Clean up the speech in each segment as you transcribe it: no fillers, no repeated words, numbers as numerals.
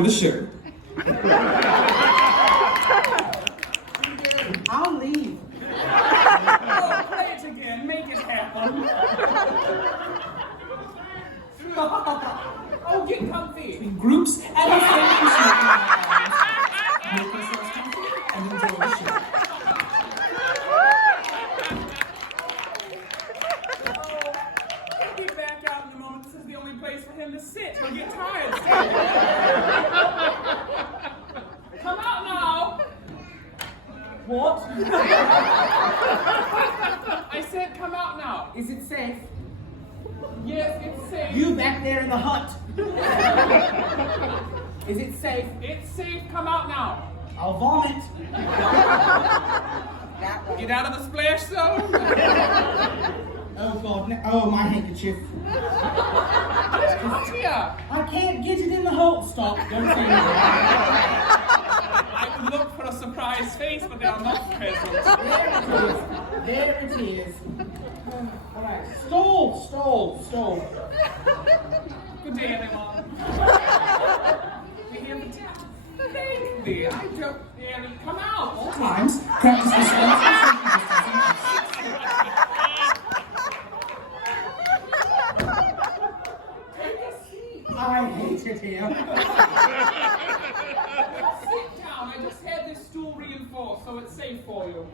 enjoy the show. I'll leave. Oh, play it again. Make it happen. Oh, get comfy. In groups and make yourselves comfy and enjoy the show. He'll be back out in a moment. This is the only place for him to sit. He'll get tired. Come out now. What? I said come out now. Is it safe? Yes, it's safe. You back there in the hut. Is it safe? It's safe. Come out now. I'll vomit. Get out of the splash zone. Oh God, no. Oh, my handkerchief. Come here. I can't get it in the hole. Stop, don't say that. I would look for a surprise face, but they are not present. There it is. All right, stole. Good day, everyone. You hear the tap? Thank thee. I don't hear it. Come out. All times, practice the Take a seat. I hate it here. Sit down. I just had this stool reinforced, so it's safe for you.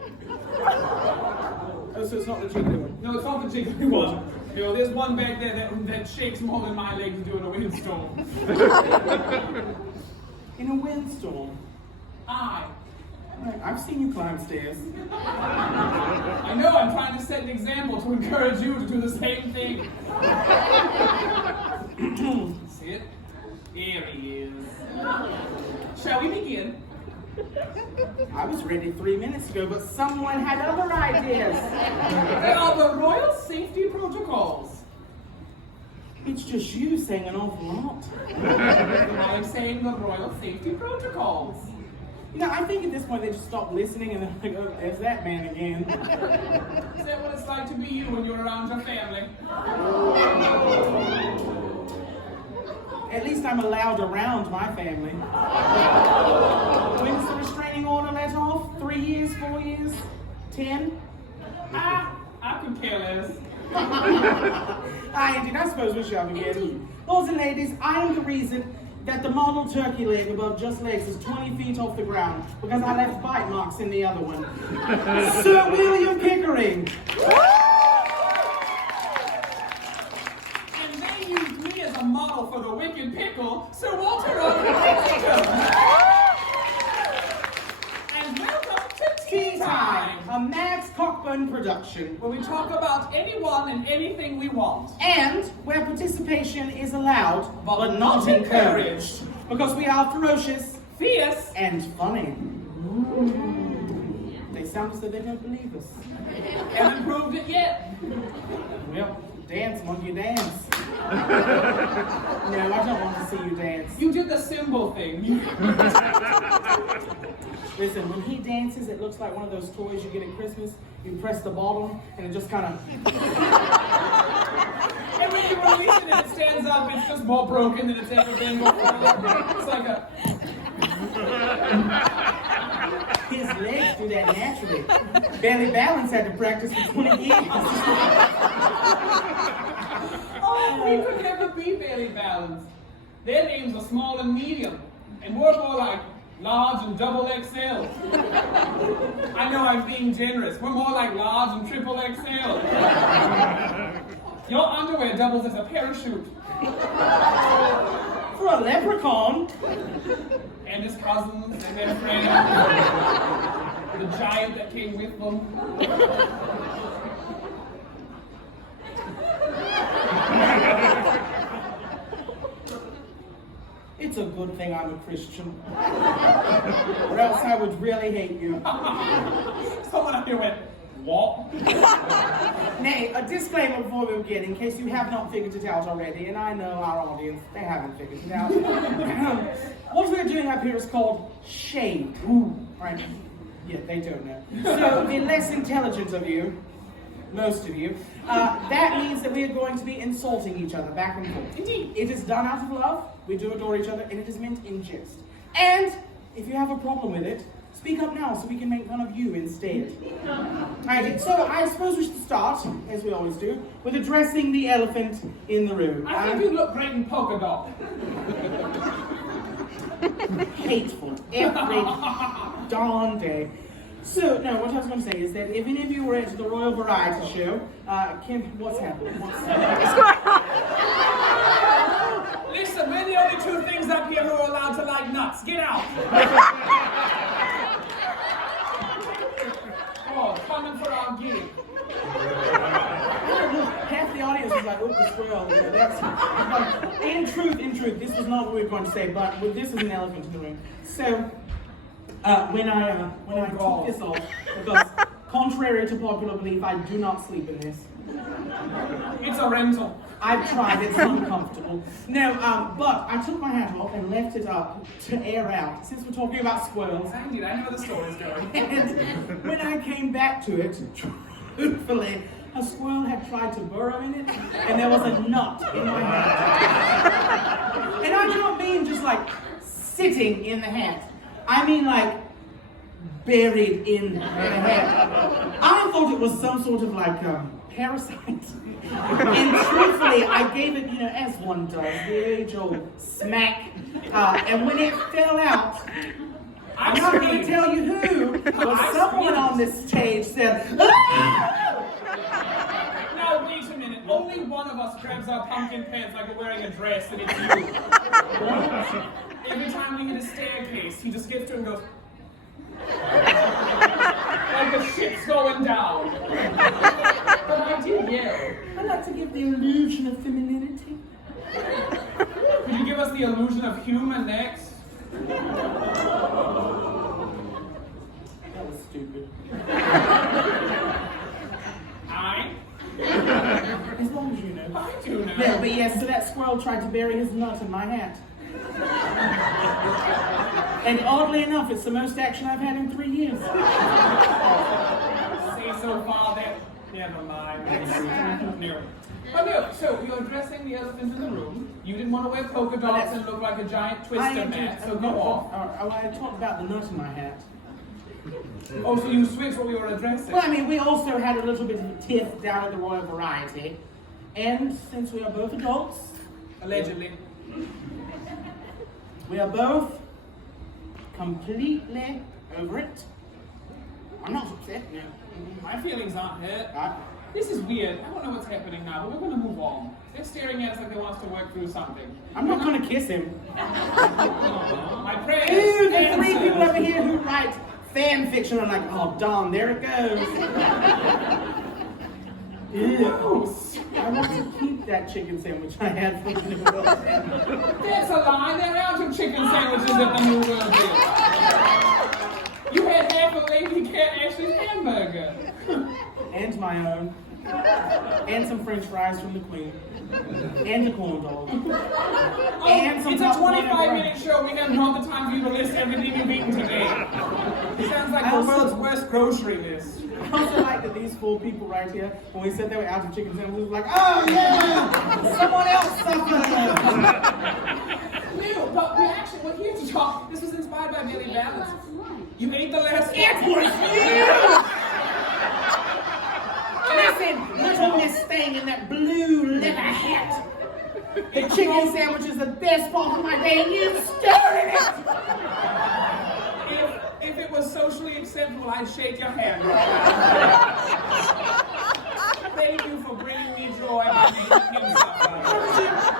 Oh, so it's not the jiggly one? No, it's not the jiggly one. You know, there's one back there that shakes more than my legs do in a windstorm. In a windstorm? Aye. Right, I've seen you climb stairs. I know, I'm trying to set an example to encourage you to do the same thing. See it? There he is. Shall we begin? I was ready 3 minutes ago, but someone had other ideas. They are the Royal Safety Protocols. It's just you saying an awful lot. I'm saying the Royal Safety Protocols. You know, I think at this point they just stop listening and they're like, oh, there's that man again. Is that what it's like to be you when you're around your family? At least I'm allowed around my family. When's the restraining order let off? 3 years, 4 years, 10? I could care less. Indeed, I suppose we shall begin. Lords and ladies, I am the reason that the model turkey leg above just legs is 20 feet off the ground because I left bite marks in the other one. Sir William Pickering. And they used me as a model for the wicked pickle, Sir Walter of Kensington. And welcome to Tea Time, A Max Cockburn production. where we talk about anyone and anything we want. And where participation is allowed, but not encouraged. Because we are ferocious Fierce. and funny. They sound as though they don't believe us. Haven't proved it yet. Well, dance, monkey, dance. No, I don't want to see you dance. You did the symbol thing. Listen, when he dances, it looks like one of those toys you get at Christmas. You press the bottom, and it just kind of... And when you release it and it stands up, it's just more broken than it's ever been before. It's like a... His legs do that naturally. Belly Balance had to practice for 20 years. Oh, we could never be Bailey Balanced. Their names are small and medium, and we're more like large and double XL. I know I'm being generous. We're more like large and triple XL. Your underwear doubles as a parachute. For a leprechaun. And his cousins and their friends. The giant that came with them. It's a good thing I'm a Christian. Or else I would really hate you. Someone up here went, what? Nay, a disclaimer before we begin, in case you have not figured it out already, and I know our audience, they haven't figured it out. What we're doing up here is called shade. Right? Yeah, they don't know. So the less intelligent of you, most of you, that means that we are going to be insulting each other back and forth. Indeed. It is done out of love, We do adore each other, and it is meant in jest. And if you have a problem with it, speak up now so we can make fun of you instead. Alright, so I suppose we should start, as we always do, with addressing the elephant in the room. I think you look great in polka dot. Hateful every darn day. So, no, what I was going to say is that if any of you were at the Royal Variety Show, what's happening? Listen, we're the only two things up here who are allowed to like nuts. Get out. Oh, coming for our gig. Half the audience was like, oh, the squirrel. That's, in truth, this was not what we were going to say, but this is an elephant in the room. So, when I took this off, because contrary to popular belief, I do not sleep in this. It's a rental. I've tried, it's uncomfortable. No, but I took my hat off and left it up to air out, since we're talking about squirrels. Indeed, I know where the story's going. And when I came back to it, truthfully, a squirrel had tried to burrow in it, and there was a nut in my hat. And I don't mean just like sitting in the hat. I mean like buried in the hat. I thought it was some sort of like parasite. And truthfully, I gave it, as one does, the age-old smack. And when it fell out, I'm not going to tell you who, but someone on this stage said, "Ah!" Now, wait a minute. Only one of us grabs our pumpkin pants like we're wearing a dress, and it's you. Every time we hit a staircase, he just gets to it and goes, like the shit's going down. But I did yell. I like to give the illusion of femininity. Could you give us the illusion of human next? That was stupid. As long as you know. I do know. Yeah, but yes, so that squirrel tried to bury his nut in my hat. And oddly enough, it's the most action I've had in 3 years. Say so far that never mind. No. But no, so you're addressing the elephant in the room. You didn't want to wear polka dots and look like a giant twister mat, so go off. I talked about the nut in my hat. Oh, so you switched what we were addressing? Well, I mean, we also had a little bit of a tiff down at the Royal Variety. And since we are both adults, Allegedly. we are both completely over it. I'm not upset, no. My feelings aren't hurt. I- This is weird. I don't know what's happening now, but we're going to move on. They're staring at us like they want us to work through something. I'm not going to kiss him. My prayers. Ooh, the three answered. people over here who write fan fiction are like, oh, darn, there it goes. Gross. I want to keep that chicken sandwich I had from the New World. That's a lie. They're out of chicken sandwiches at the New World Deal. You had half a Lady Cat Ashley's hamburger. And my own. And some french fries from the Queen. And a corn dog. And some It's a popcorn and 25-minute show. We haven't all the time for you to list everything you've eaten today. It sounds like the world's worst grocery list. I also like that these four people right here, when we said they were out of chicken sandwiches, were like, oh yeah, someone else suffered. No, but we're here to talk. This was inspired by Billy Balance. You ate the last It one. was you! Listen, little Miss Thing in that blue leather hat. The chicken sandwich is the best part of my day, and you stirred it! If it was socially acceptable, I'd shake your hand. Thank you for bringing me joy by making him suffer.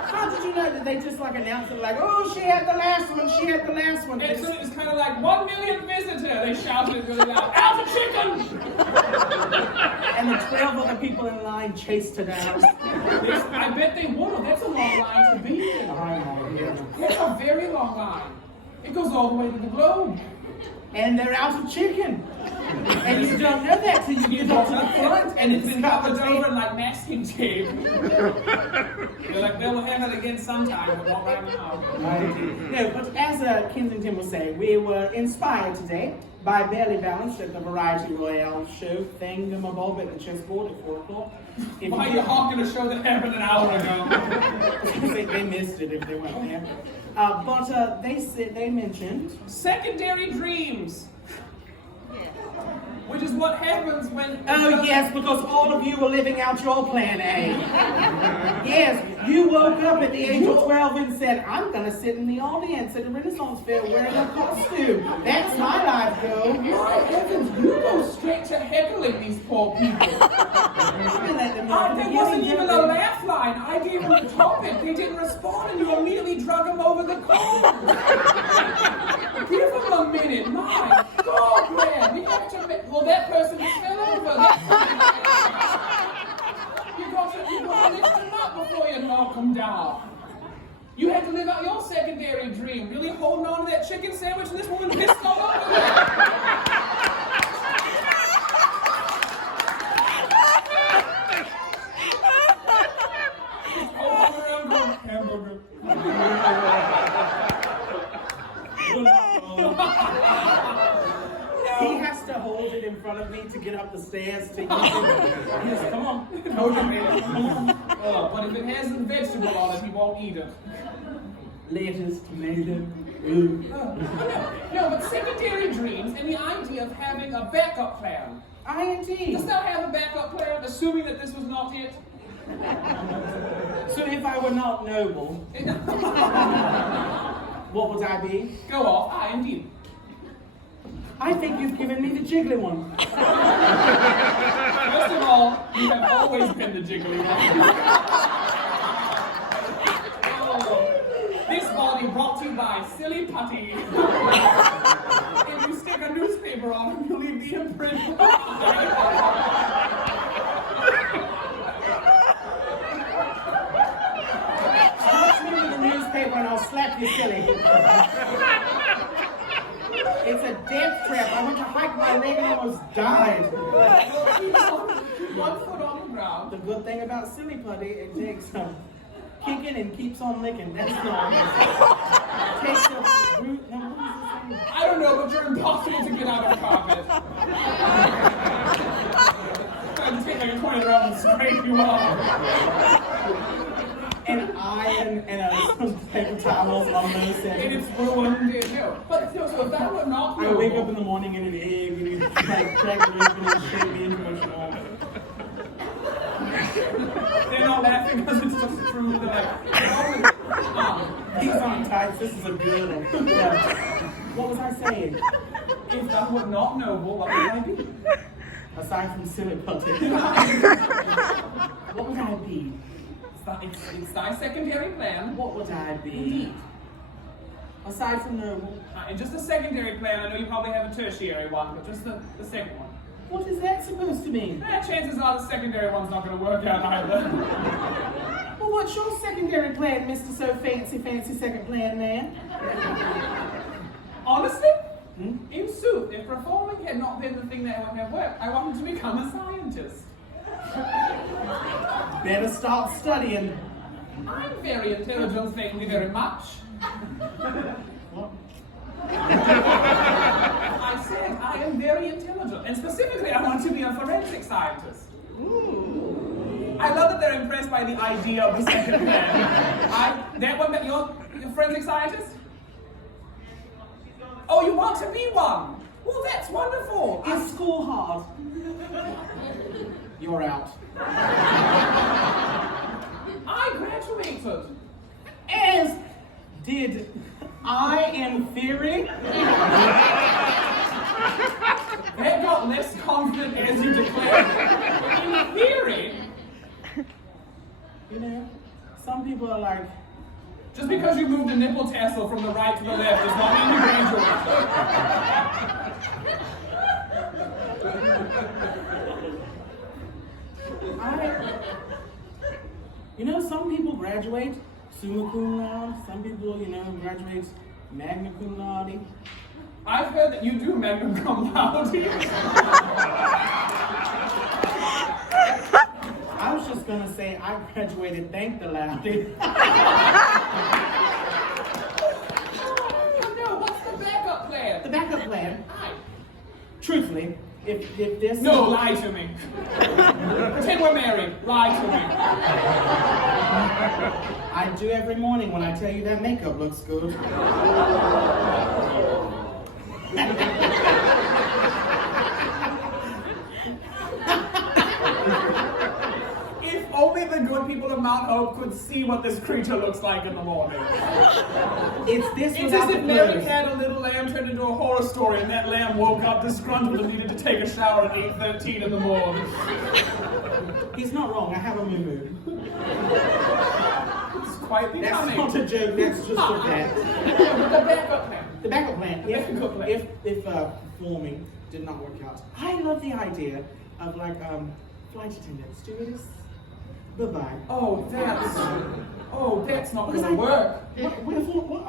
How did you know that they just like announced it like, oh, she had the last one, she had the last one? And so it was kind of like 1 million visitor. They shouted really loud, out of chicken! And the 12 other people in line chased her down. I bet they would. That's a long line to be in. That's a very long line. It goes all the way to the globe. And they're out of chicken. And you don't know that till you get up to the front and it's been covered tape. over like masking tape. They're like, they'll have it again sometime, but not right now. No, but as Kensington will say, we were inspired today by Barely Balanced at the Variety Royale show Thingamabob at the chessboard at 4 o'clock. Why are you hawking a show that happened an hour ago? They missed it if they weren't there. But they mentioned. Secondary dreams. Which is what happens when... Oh, yes, because all of you were living out your plan A. Yes, you woke up at the age of 12 and said, I'm going to sit in the audience at the Renaissance Fair wearing a costume. That's my life goal. My heavens, you go straight to heckling these poor people. There wasn't even a laugh line. I gave them the topic. They didn't respond, and you immediately drug them over the coals. Give them a minute. My God, man. We have to... Well, that person just fell over. You got to lift them up before you knock them down. You had to live out your secondary dream, really holding on to that chicken sandwich, and this woman pissed all over it. Hamburger. He has to hold it in front of me to get up the stairs to use it. Yes, come on. Hold it, man. Come on. But if it has a vegetable on it, he won't eat it. Lettuce, tomato. No, but secondary dreams and the idea of having a backup plan. indeed. Does that have a backup plan, assuming that this was not it? So if I were not noble, what would I be? Go off. Indeed. I think you've given me the jiggly one. First of all, you have always been the jiggly one. This body brought to you by Silly Putty. If you stick a newspaper on him, you leave the imprint. Touch me with the newspaper and I'll slap you silly. It's a death trap. I went to hike my leg and almost died. Keep 1 foot on the ground. The good thing about Silly Putty, it takes kicking and keeps on licking. That's not takes the root. No, what is this thing? I don't know, but you're impossible to get out of carpet. I just take like a 20 around and scrape you off. An iron and some paper towels on those And settings. it's ruined. But so if that were not I wake up in the morning and an egg and you like crack the open and shake me into a shawl. They're not laughing because it's just true. They're like, These aren't tights, this is a girdle. Yeah. What was I saying? if that were not noble, what would I be? Aside from Silly Putty. What would I be? It's thy secondary plan. What would I be? Indeed. Aside from noble. And just a secondary plan, I know you probably have a tertiary one, but just the second one. What is that supposed to mean? Chances are the secondary one's not going to work out either. Well, what's your secondary plan, Mr. So Fancy Second Plan Man? Honestly, in sooth, if performing had not been the thing that would have worked, I wanted to become a scientist. Better start studying. I'm very intelligent, thank you very much. What? I said I am very intelligent, and specifically I want to be a forensic scientist. Ooh. I love that they're impressed by the idea of the second plan. You're a forensic scientist? Oh, you want to be one? Well, that's wonderful. Is school hard? You're out. I graduated. As did I in theory. That got less confident as you declared. In theory, You know, some people are like, just because you moved a nipple tassel from the right to the left does not mean you graduated. some people graduate summa cum laude, some people, graduate magna cum laude. I've heard that you do magna cum laude. I was just gonna say I graduated thank the loudie. No, what's the backup plan? The backup plan, Aye. truthfully, if this... No, lie to me. Pretend we're married. Lie to me. I do every morning when I tell you that makeup looks good. If only the good people of Mount Hope could see what this creature looks like in the morning. It's It's without as the if Mary clothes. had a little lamb turned into a horror story, and that lamb woke up disgruntled and needed to take a shower at 8:13 in the morning. He's not wrong, I have a moo-moo. It's quite That's becoming. not a joke, that's just a fact. Yeah, with the backup plan. The backup plan, The backup plan. if performing did not work out. I love the idea of like flight attendant, stewardess. Bye-bye. Oh, that's not Because going to work.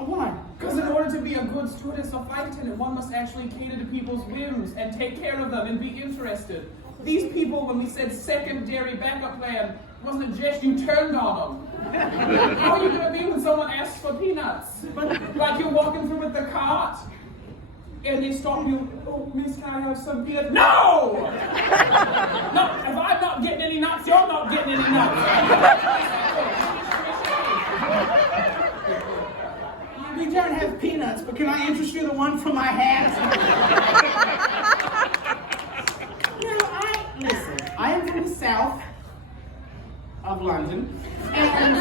Why? Because in order to be a good stewardess or flight attendant, one must actually cater to people's whims and take care of them and be interested. These people, when we said secondary backup plan, wasn't a gesture, you turned on them. How are you going to be when someone asks for peanuts? Like you're walking through with the cart, and they stop you, oh, miss, can I have some peanuts? No! No, if I'm not getting any nuts, you're not getting any nuts. We don't have peanuts, but can I interest you in the one from my hat? Listen, I am from the south of London, and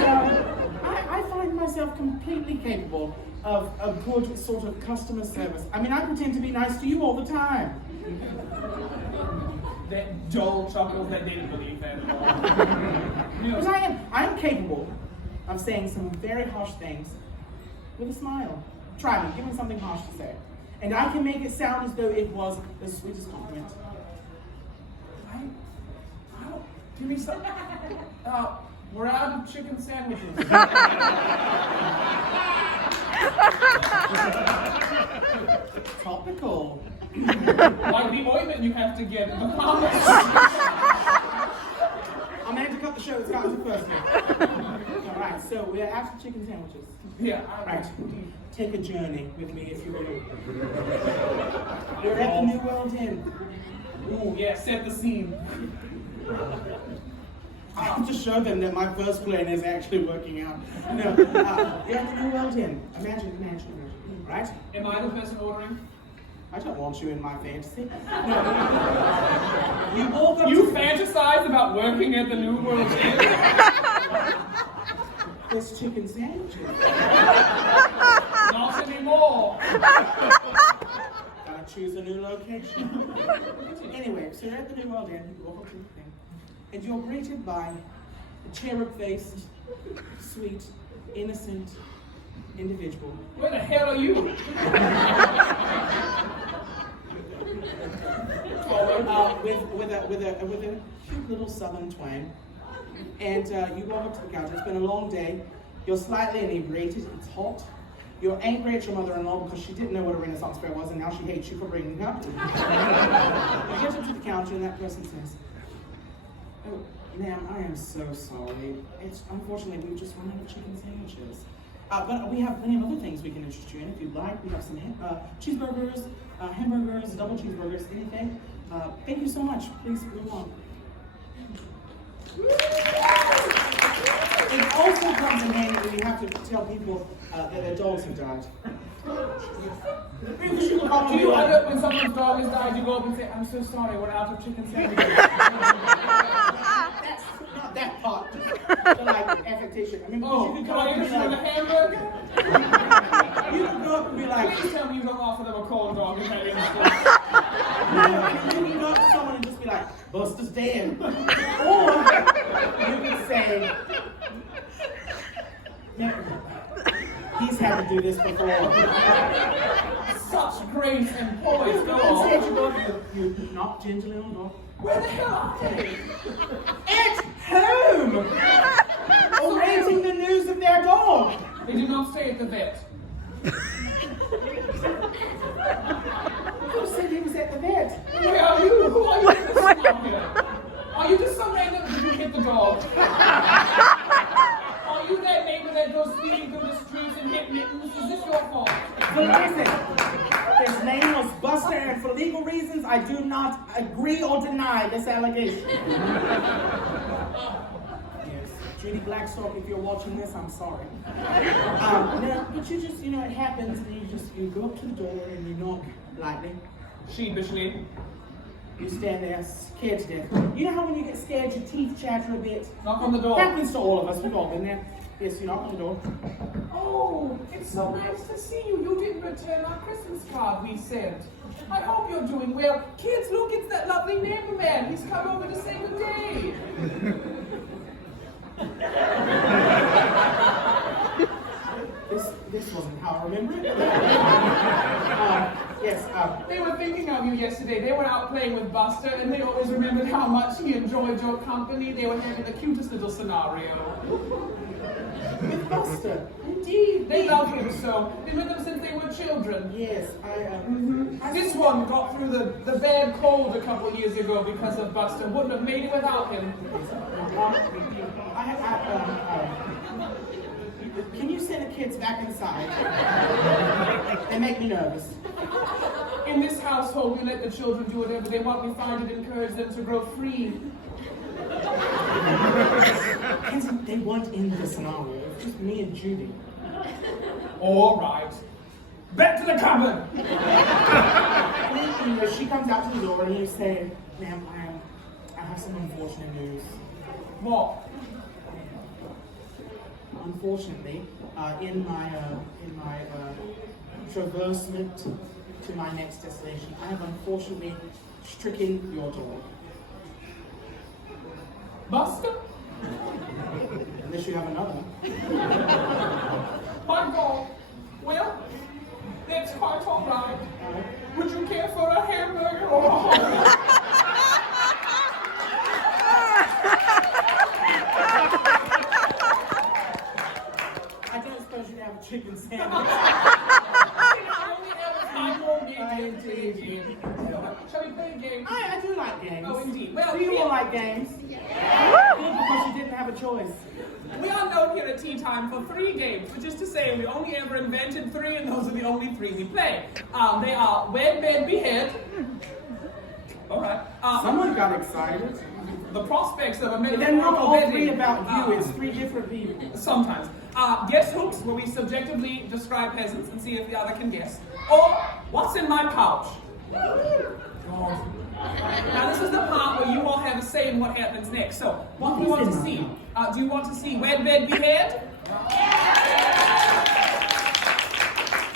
I find myself completely capable of a good sort of customer service. I mean, I pretend to be nice to you all the time. That Joel chuckles, that didn't believe that at all. Because I am capable of saying some very harsh things with a smile. Try me, give me something harsh to say. And I can make it sound as though it was the sweetest compliment. Give me some. We're out of chicken sandwiches. Topical. Like the ointment you have to get. The promise. I'm going to cut the show. It's got to first now. All right, so we're out of chicken sandwiches. Yeah, Right. Take a journey with me, if you will. We're at the New World Inn. Ooh, yeah, set the scene. I have to show them that my first plan is actually working out. No, you're at the New World Inn. Imagine. Right? Am I the person ordering? I don't want you in my fantasy. No. You walk up You to fantasize about working at the New World Inn? this chicken sandwich. Not anymore. Gotta choose a new location. Anyway, so you're at the New World Inn. You walk up to the thing, and you're greeted by a cherub-faced, sweet, innocent individual. Where the hell are you? With a cute little southern twang. And you walk up to the counter. It's been a long day. You're slightly inebriated. It's hot. You're angry at your mother-in-law because she didn't know what a Renaissance Fair was, and now she hates you for bringing it up. You get up to the counter, and that person says, "Oh, ma'am, I am so sorry. Unfortunately, we've just run out of chicken sandwiches. But we have plenty of other things we can interest you in if you'd like. We have some cheeseburgers, hamburgers, double cheeseburgers, anything. Thank you so much. Please move on." It also comes in handy when you have to tell people that their dogs have died. Do you end up when someone's dog has died, you go up and say, I'm so sorry, we're out of chicken sandwiches? That's not that part. The like affectation. I mean, Oh, you could can go I up and be interest you in a like, hamburger? you could go up and be like, Please tell me you don't offer them a corn dog if they're in the store. you can go up to someone and just be like, Buster's dead. Or you could say, he's had to do this before. Such grace and poise, go Instead, on. you knock gingerly on the door. Where the hell are they? At home! Awaiting the news of their dog. They do not stay at the vet. Who said he was at the vet? Where are you? Who are you in this town here? Are you just some random did you hit the dog? Are you that neighbor that goes speeding through the streets and hit mittens? Is this your fault? But listen, His name was Buster, and for legal reasons, I do not agree or deny this allegation. Yes, Judy Blackstock, if you're watching this, I'm sorry. No, but you just, it happens, and you go up to the door and you knock lightly. Sheepishly. You stand there, scared to death. You know how when you get scared, your teeth chatter a bit? Knock on the door. Happens to all of us. We've all been there. Yes, you knock on the door. Oh, it's so nice to see you. You didn't return our Christmas card we sent. I hope you're doing well. Kids, look, it's that lovely neighbor man. He's come over to say good day. This wasn't how I remember it. Yes. They were thinking of you yesterday. They were out playing with Buster, and they always remembered how much he enjoyed your company. They were having the cutest little scenario. With Buster. Indeed, they love him so. Been with him since they were children. Yes, This one got through the bad cold a couple years ago because of Buster. Wouldn't have made it without him. Can you send the kids back inside? They make me nervous. In this household, we let the children do whatever they want. We find it encourage them to grow free. They weren't in the scenario. It was just me and Judy. All right. Back to the cupboard. And then, she comes out to the door and you say, "Ma'am, I have some unfortunate news." What? Unfortunately, in my traversement to my next destination, I have unfortunately stricken your door. Buster? Unless you have another. My God. Well, that's quite all right. Would you care for a hamburger or a hot dog? I don't suppose you have a chicken sandwich. Shall we play a game? I do like games. Oh, indeed. Well, do you here- all like games? Because you didn't have a choice. We are known here at Tea Time for 3 games, which is to say we only ever invented 3, and those are the only 3 we play. They are Wed, Bed, Behead. All right. Someone got excited. The prospects of a And then metaphorical all 3 wedding. about you is 3 different people. Sometimes. Guess hooks, where we subjectively describe peasants and see if the other can guess. Or, what's in my pouch? God. Now this is the part where you all have a say in what happens next. So, what do you want to see? Do you want to see Wed, Bed, Behead?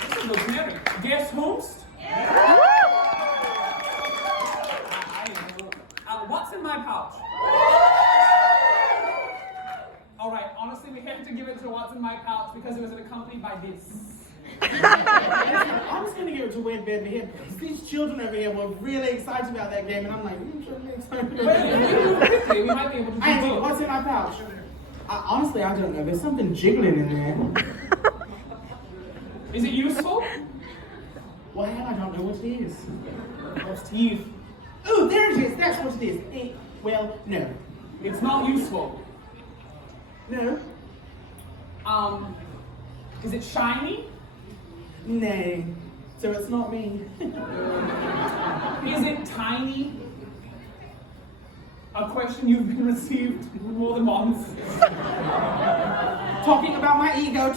This looks merry. Guess whomst? What's in my pouch? Alright, honestly, we have to give it to what's in my pouch because it was accompanied by this. I was going to give it to Wed, Bed, Behead because these children over here were really excited about that game, and I'm like, really excited about that game. Quickly, we might be able to do Andy, both. what's in my pouch? Honestly, I don't know. There's something jiggling in there. Is it useful? Well, I don't know what it is. It's teeth. Oh, there it is. That's what it is. Well, no. It's not useful. No. Is it shiny? Nay. So it's not me. Is it tiny? A question you've been received more than once. Talking about my ego.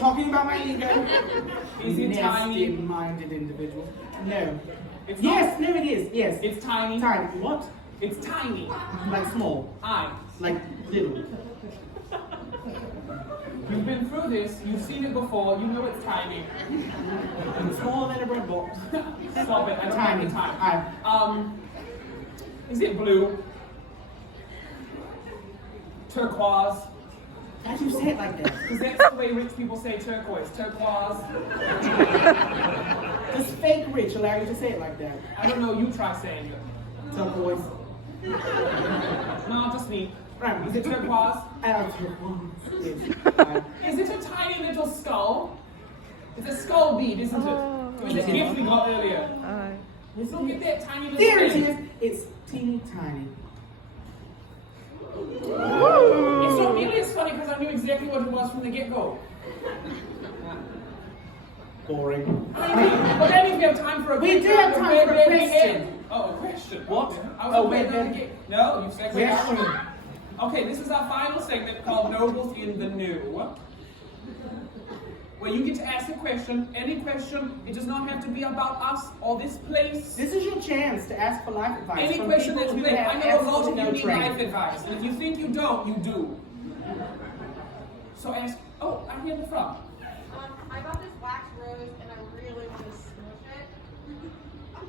Is it tiny? Nasty-minded individual. No. It's Yes, not. no, it is. Yes. It's tiny. Tiny. What? It's tiny. Like small. Like little. You've been through this. You've seen it before. You know it's tiny. Smaller than a bread box. Stop it. I don't Tiny. have the time. Is it blue? Turquoise? Why'd you say it like that? Because that's the way rich people say turquoise. Turquoise. Does fake rich allow you to say it like that? I don't know. You try saying it. Turquoise. No, just me. Right. Is it turquoise? Turquoise. Yes. Is it a tiny little skull? It's a skull bead, isn't it? It was a gift we got earlier. Look at that tiny little There it thing. is. It's teeny tiny. It's not nearly as funny because I knew exactly what it was from the get-go. Boring. But then if we have time for a We do have time for a question. Oh, a question. What? Wait. No, you said Question. Okay, this is our final segment called Nobles in the New. Where you get to ask a question, any question. It does not have to be about us or this place. This is your chance to ask for life advice. Any from question people that's who been, have I know a lot of absolutely you no need training. life advice, and if you think you don't, you do. So ask, oh, I'm here in the front. I got this wax rose and I really want to smush it.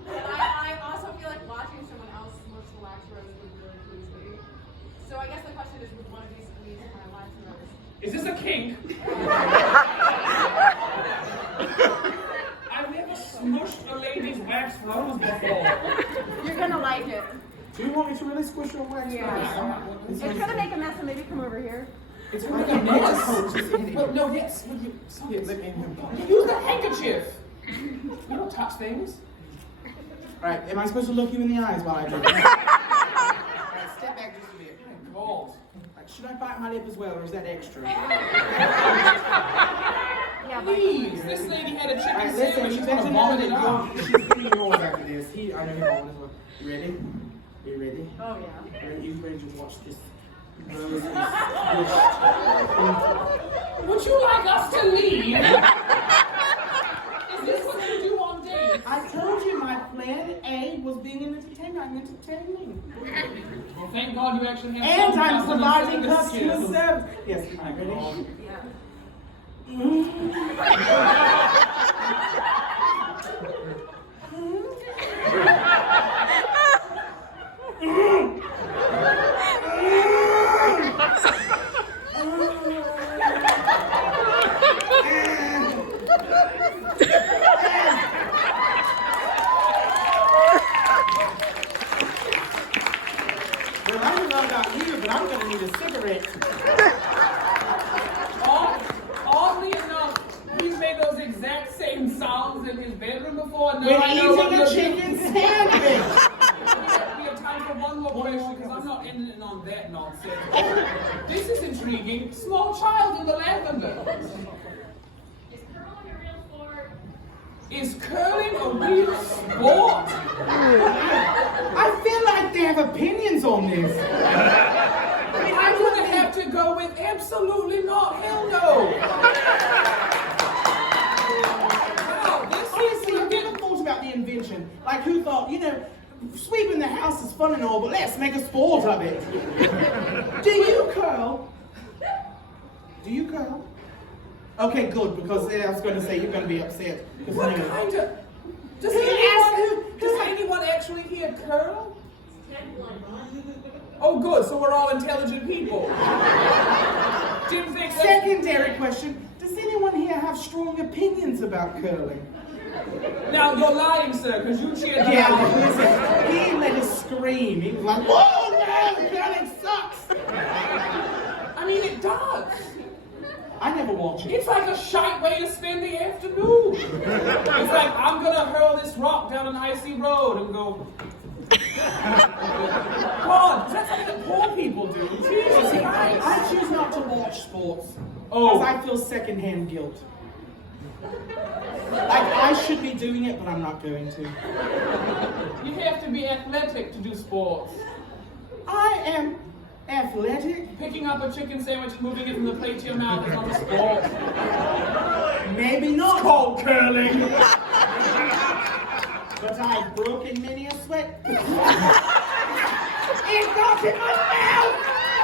But I also feel like watching someone else smush the wax rose would really please me. So I guess the question is, would one of these lead to my wax rose? Is this a kink? I've never smushed a lady's wax rose before. You're gonna like it. Do you want me to really squish your wax? Yeah. It's gonna make a mess, so maybe come over here. It's Like like a a mess. mess. Well, no, yes. Here, let me You use the handkerchief. You don't touch things. Alright, am I supposed to look you in the eyes while I do it? Alright, step back just a bit. God. Like, should I bite my lip as well, or is that extra? Yeah, Please, this lady had a chicken Alright, sandwich. listen, She's you gonna better vomit know it that out. she's getting yours after this. I know you're on as well. You ready? You ready? Oh yeah. You ready to watch this? Rose is Would you like us to leave? Is this what you do on dates? I told you my plan A was being an entertainer. I'm entertaining. Well, thank God you actually have And some I'm customer providing service customer skills. service. Yes, all right, ready? Well, I don't know about you, but I'm gonna need a cigarette. Oddly enough, he's made those exact same sounds in his bedroom before. And When now I know what eating a you're chicken doing. sandwich. We have time for one more question because I'm not ending on that nonsense. This is intriguing. Small child in the lavender. Is curling a real sport? Is curling a real sport? I feel like they have opinions on this. I'm gonna have to go with absolutely not. Hell no. Wow, this Honestly, is I've never thought about the invention. Like, who thought, sweeping the house is fun and all, but let's make a sport of it. Do you curl? Do you curl? Okay, good, because I was going to say you're going to be upset. what kind of. Does anyone actually here curl? Oh, good. So we're all intelligent people. Didn't think that. Secondary question, does anyone here have strong opinions about curling? Now you're lying, sir, because you cheered him Yeah, on. listen, he let us scream. He was like, "Whoa, no, curling sucks!" I mean, it does. I never watch it. It's like a shite way to spend the afternoon. It's like, I'm gonna hurl this rock down an icy road and go. God, that's something that poor people do. Jesus Christ. I choose not to watch sports. Oh. Because I feel secondhand guilt. Like, I should be doing it, but I'm not going to. You have to be athletic to do sports. I am athletic. Picking up a chicken sandwich and moving it from the plate to your mouth is not a sport. Maybe not. Called curling. But I've broken many a sweat. It got in my mouth!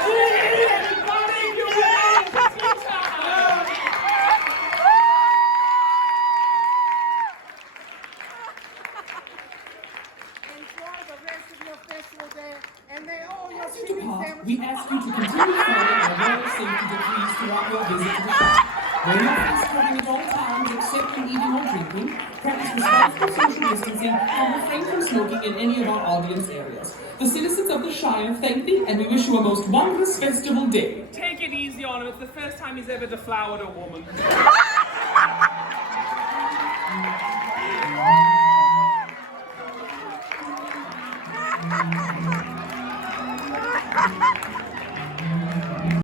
Everybody, you're tea time. Enjoy the rest of your festival day, and may all your As you chicken depart, sandwiches. we ask you to continue following the royal safety decrees throughout your visit to the shop. Wear your face covering at all times except when eating or drinking, practice responsible social distancing, and refrain from smoking in any of our audience areas. The citizens of the Shire thank thee, and we wish you a most wondrous festival day. Take it easy on him. It's the first time he's ever deflowered a woman.